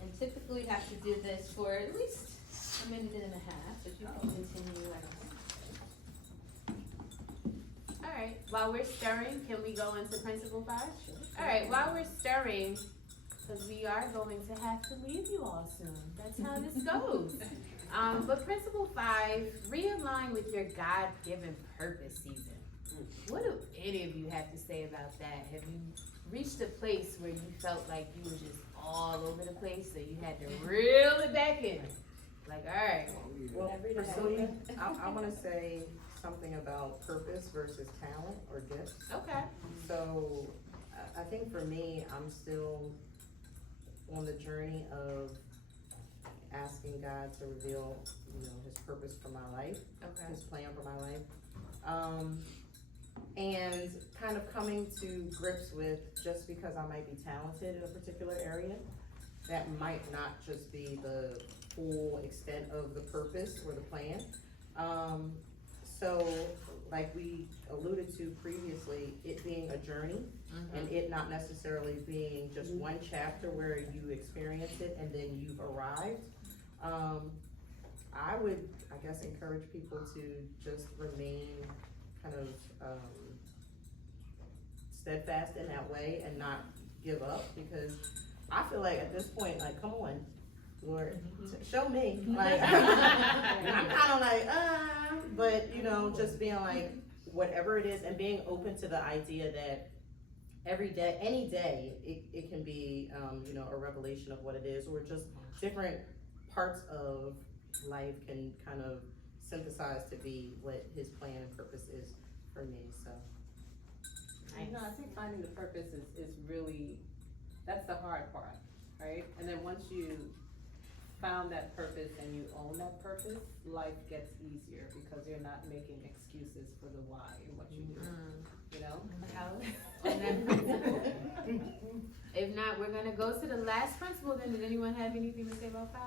And typically we have to do this for at least a minute and a half, so you can continue. Alright, while we're stirring, can we go into principle 5? Alright, while we're stirring, because we are going to have to leave you all soon. That's how this goes. But principle 5, realign with your God-given purpose season. What do any of you have to say about that? Have you reached a place where you felt like you were just all over the place, so you had to reel it back in? Like, all right. Well, for me, I want to say something about purpose versus talent or gifts. Okay. So I think for me, I'm still on the journey of asking God to reveal, his purpose for my life, Okay. his plan for my life. And kind of coming to grips with, just because I might be talented in a particular area, that might not just be the full extent of the purpose or the plan. So like we alluded to previously, it being a journey, and it not necessarily being just one chapter where you experience it and then you've arrived. I would, I guess, encourage people to just remain kind of steadfast in that way and not give up, because I feel like at this point, like, come on, Lord, show me. Like, I'm kind of like, but just being like, whatever it is, and being open to the idea that every day, any day, it can be, a revelation of what it is, or just different parts of life can kind of synthesize to be what his plan and purpose is for me, so. I think finding the purpose is really, that's the hard part, right? And then once you found that purpose and you own that purpose, life gets easier because you're not making excuses for the why and what you do, If not, we're gonna go to the last principle then. Did anyone have anything to say about 5?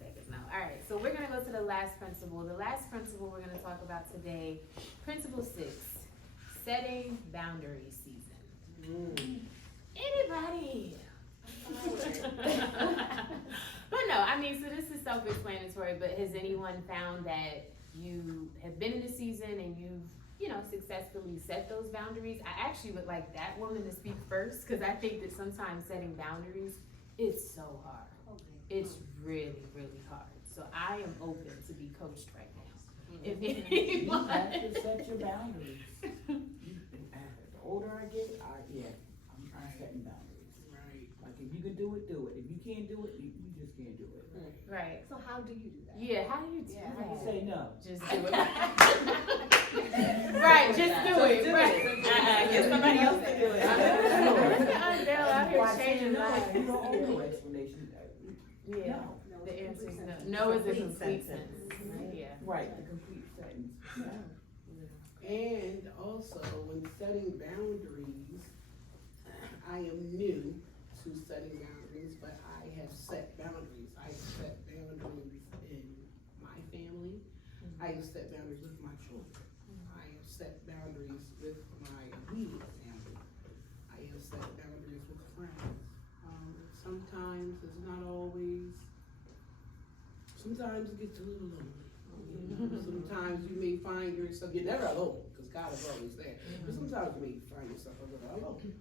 Take us now. Alright, so we're gonna go to the last principle. The last principle we're gonna talk about today, principle 6, setting boundary season. Anybody? But no, I mean, so this is self-explanatory, but has anyone found that you have been in a season and you've, successfully set those boundaries? I actually would like that woman to speak first, because I think that sometimes setting boundaries, it's so hard. It's really, really hard. So I am open to be coached right now. If You anyone. have to set your boundaries. The older I get, I'm setting boundaries. Right. Like, if you can do it, do it. If you can't do it, you just can't do it. Right. So how do you do that? Yeah, how do you do Yeah, that? Say no. Just do it. Right, just do it. Right. Get somebody else to do it. They're out here Why say changing no? lives. You don't owe no explanation. Yeah. No. The answer is no. No is a complete sentence. Yeah. Right, the complete sentence. And also, when setting boundaries, I am new to setting boundaries, but I have set boundaries. I set boundaries in my family. I have set boundaries with my children. I have set boundaries with my immediate family. I have set boundaries with friends. Sometimes it's not always, sometimes it gets a little lonely. Sometimes you may find yourself, you're never alone, because God is always there. But sometimes you may find yourself a little alone.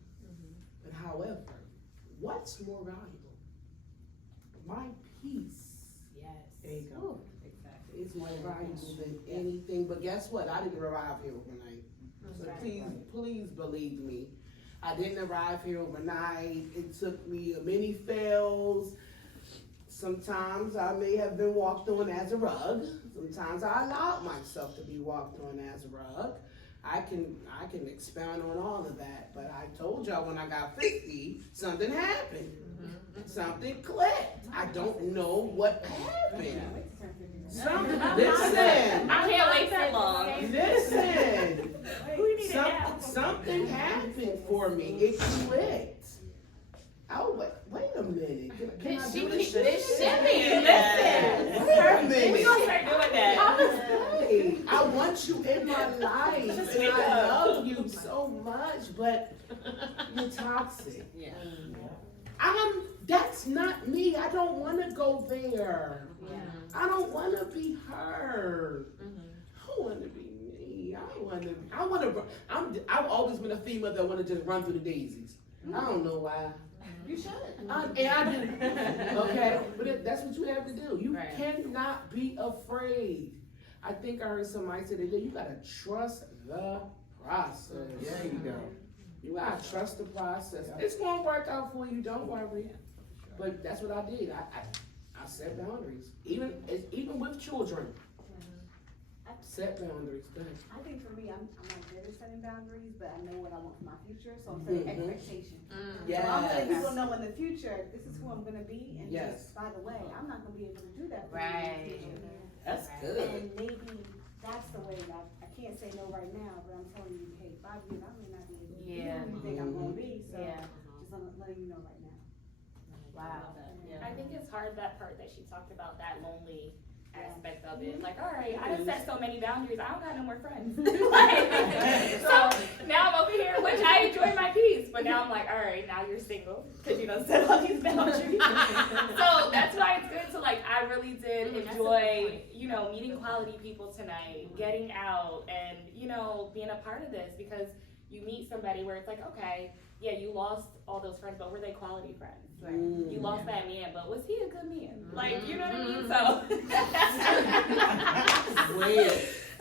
But however, what's more valuable? My peace. Yes. There you go. Exactly. It's more valuable than anything. But guess what? I didn't arrive here overnight. So please believe me. I didn't arrive here overnight. It took me many fails. Sometimes I may have been walked on as a rug. Sometimes I allowed myself to be walked on as a rug. I can expound on all of that, but I told y'all when I got 50, something happened. Something clicked. I don't know what happened. Something, listen. I can't wait that long. Listen. Something happened for me. It clicked. Oh, wait a minute. Can I do this? Listen. Wait a minute. We're gonna start doing that. Hey, I want you in my life, and I love you so much, but you're toxic. Yeah. That's not me. I don't want to go there. Yeah. I don't want to be her. I want to be me. I've always been a female that want to just run through the daisies. I don't know why. You should. And I do. Okay, but that's what you have to do. You Right. cannot be afraid. I think I heard somebody say that you gotta trust the process. There you go. You gotta trust the process. It's gonna work out for you. Don't worry. But that's what I did. I set boundaries, even with children. Set boundaries. Go ahead. I think for me, I'm not good at setting boundaries, but I know what I want for my future, so I'm setting expectations. Yes. So I'm letting people know in the future, this is who I'm gonna be, and Yes. just, by the way, I'm not gonna be able to do that for you in Right. the future. That's Right. good. And maybe that's the way that, I can't say no right now, but I'm telling you, hey, 5 years, I may not be able to be Yeah. who you think I'm gonna be, so Yeah. just letting you know right now. Wow. I think it's hard, that part that she talked about, that lonely aspect of it. Like, all right, I done set so many boundaries, I don't got no more friends. Like, so now I'm over here, which I enjoy my peace, but now I'm like, all right, now you're single, because you don't set all these boundaries. So that's why it's good to, like, I really did enjoy, you know, meeting quality people tonight, getting out, and, you know, being a part of this, because you meet somebody where it's like, okay, yeah, you lost all those friends, but were they quality friends? Like, you lost that man, but was he a good man? Like, you know what I mean? So, Wait.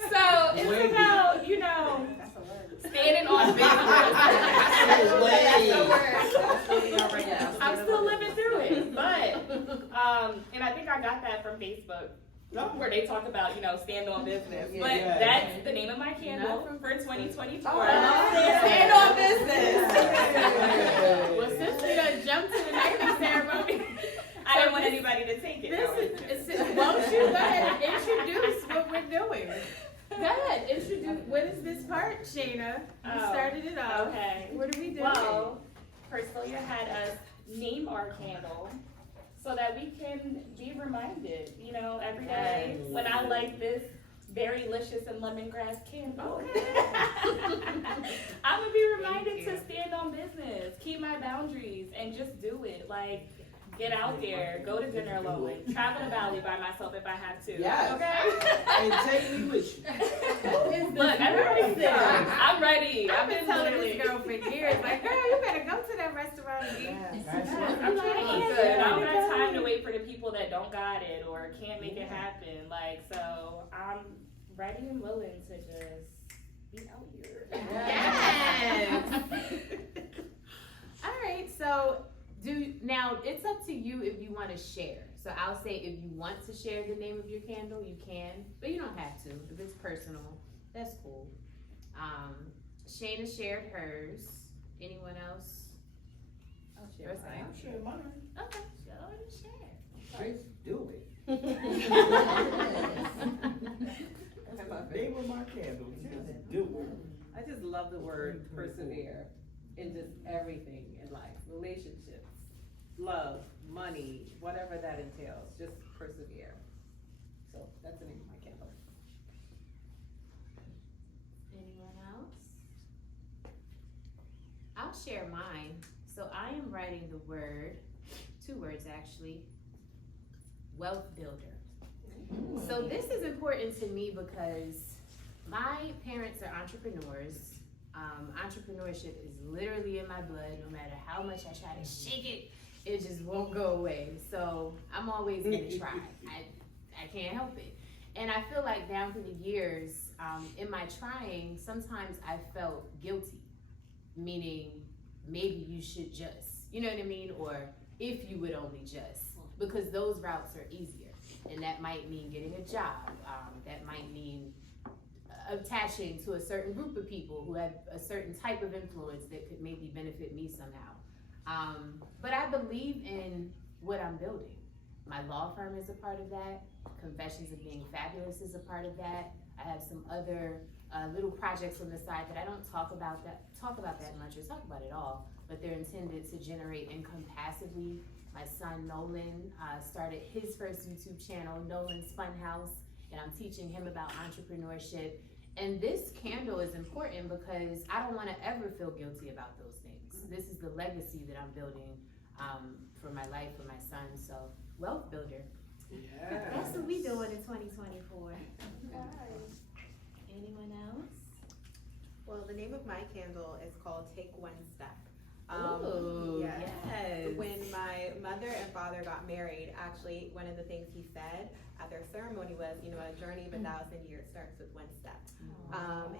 so it's about, you know, That's a word. standing on business. I'm still living through it, but, and I think I got that from Facebook, where they talk about, you know, stand on business. But Yeah. that's the name of my candle for 2024. Stand on business. Well, since we done jumped to the naming ceremony, I didn't want anybody to take it. won't you go ahead and introduce what we're doing? Go ahead, introduce, what is this part, Shayna? You Oh, started it off. Okay. What are we doing? Well, Priscilla had us name our candle so that we can be reminded, you know, every day when I like this very delicious and lemongrass candle. I'm gonna be reminded to stand on business, keep my boundaries, and just do it. Like, get out there, go to dinner alone, travel to Bali by myself if I have to. Yes. Okay? And take me with you. Look, everybody's there. I'm ready. I've I've been been telling literally. this girl for years, like, girl, you better go to that restaurant and eat. I'm trying to eat good. I don't have time to wait for the people that don't got it or can't make it happen. Like, so I'm ready and willing to just be out here. Yes. All right, so now it's up to you if you want to share. So I'll say if you want to share the name of your candle, you can, but you don't have to. If it's personal, that's cool. Shayna shared hers. Anyone else? I'll share mine. I'm sure mine. Okay, go ahead and share. Just do it. I love it. Name of my candle. Just do it. I just love the word persevere in just everything in life. Relationships, love, money, whatever that entails, just persevere. So that's the name of my candle. Anyone else? I'll share mine. So I am writing the word, 2 words actually, wealth builder. So this is important to me because my parents are entrepreneurs. Entrepreneurship is literally in my blood. No matter how much I try to shake it, it just won't go away. So I'm always gonna try. I can't help it. And I feel like down through the years, in my trying, sometimes I felt guilty, meaning maybe you should just, you know what I mean? Or if you would only just, because those routes are easier. And that might mean getting a job. That might mean attaching to a certain group of people who have a certain type of influence that could maybe benefit me somehow. But I believe in what I'm building. My law firm is a part of that. Confessions of Being Fabulous is a part of that. I have some other little projects on the side that I don't talk about that much or talk about at all, but they're intended to generate income passively. My son Nolan started his first YouTube channel, Nolan's Funhouse, and I'm teaching him about entrepreneurship. And this candle is important because I don't want to ever feel guilty about those things. This is the legacy that I'm building for my life, for my son. So, wealth builder. Yes. That's what we doing in 2024. Anyone else? Well, the name of my candle is called Take One Step. Ooh, yes. When my mother and father got married, actually, one of the things he said at their ceremony was, a journey of 1,000 years starts with one step.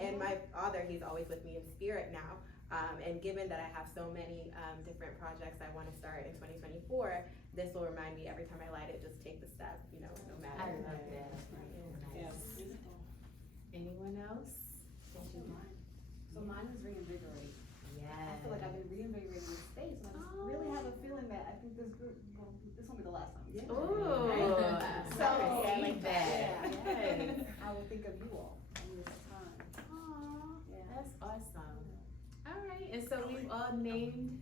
And my father, he's always with me in spirit now. And given that I have so many different projects I want to start in 2024, this will remind me every time I light it, just take the step, no matter. I love that. Yes. Anyone else? So mine is reinvigorate. I Yes. feel like I've been reinvigorating this space, and I just really have a feeling that I think this group, this won't be the last time. we speak. Ooh, So, I like that. yeah. Yes. I will think of you all in this time. Aw, Yeah. that's awesome. All right, and so we've all named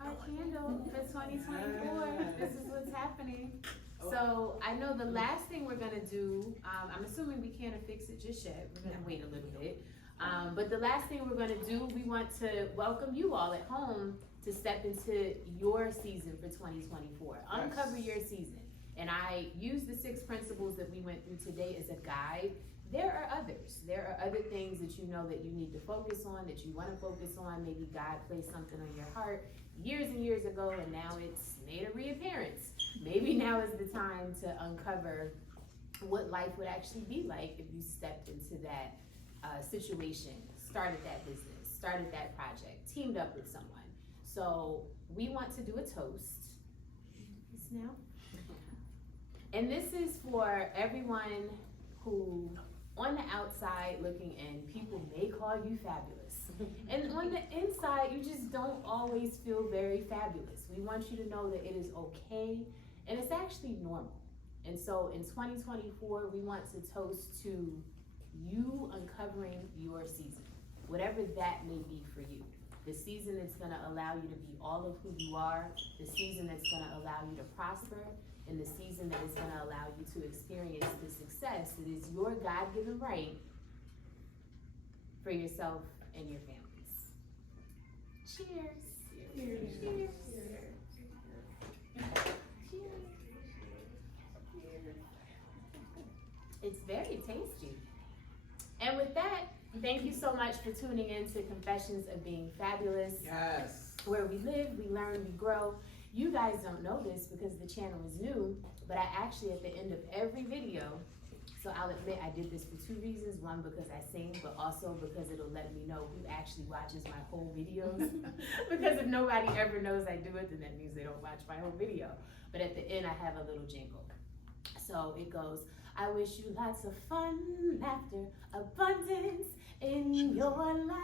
our candle for 2024. This is what's happening. So I know the last thing we're gonna do, I'm assuming we can't affix it just yet. We're gonna wait a little bit. But the last thing we're gonna do, we want to welcome you all at home to step into your season for 2024. Uncover your season. And I use the 6 principles that we went through today as a guide. There are others. There are other things that you know that you need to focus on, that you want to focus on. Maybe God placed something on your heart years and years ago, and now it's made a reappearance. Maybe now is the time to uncover what life would actually be like if you stepped into that situation, started that business, started that project, teamed up with someone. So we want to do a toast. Now. And this is for everyone who, on the outside looking in, people may call you fabulous. And on the inside, you just don't always feel very fabulous. We want you to know that it is okay and it's actually normal. And so in 2024, we want to toast to you uncovering your season, whatever that may be for you. The season that's gonna allow you to be all of who you are, the season that's gonna allow you to prosper, and the season that is gonna allow you to experience the success that is your God-given right for yourself and your families. Cheers. Cheers. Cheers. Cheers. It's very tasty. And with that, thank you so much for tuning in to Confessions of Being Fabulous. Yes. Where we live, we learn, we grow. You guys don't know this because the channel is new, but I actually, at the end of every video, so I'll admit I did this for 2 reasons. One, because I sing, but also because it'll let me know who actually watches my whole videos. Because if nobody ever knows I do it, then that means they don't watch my whole video. But at the end, I have a little jingle. So it goes, I wish you lots of fun, laughter, abundance in your life.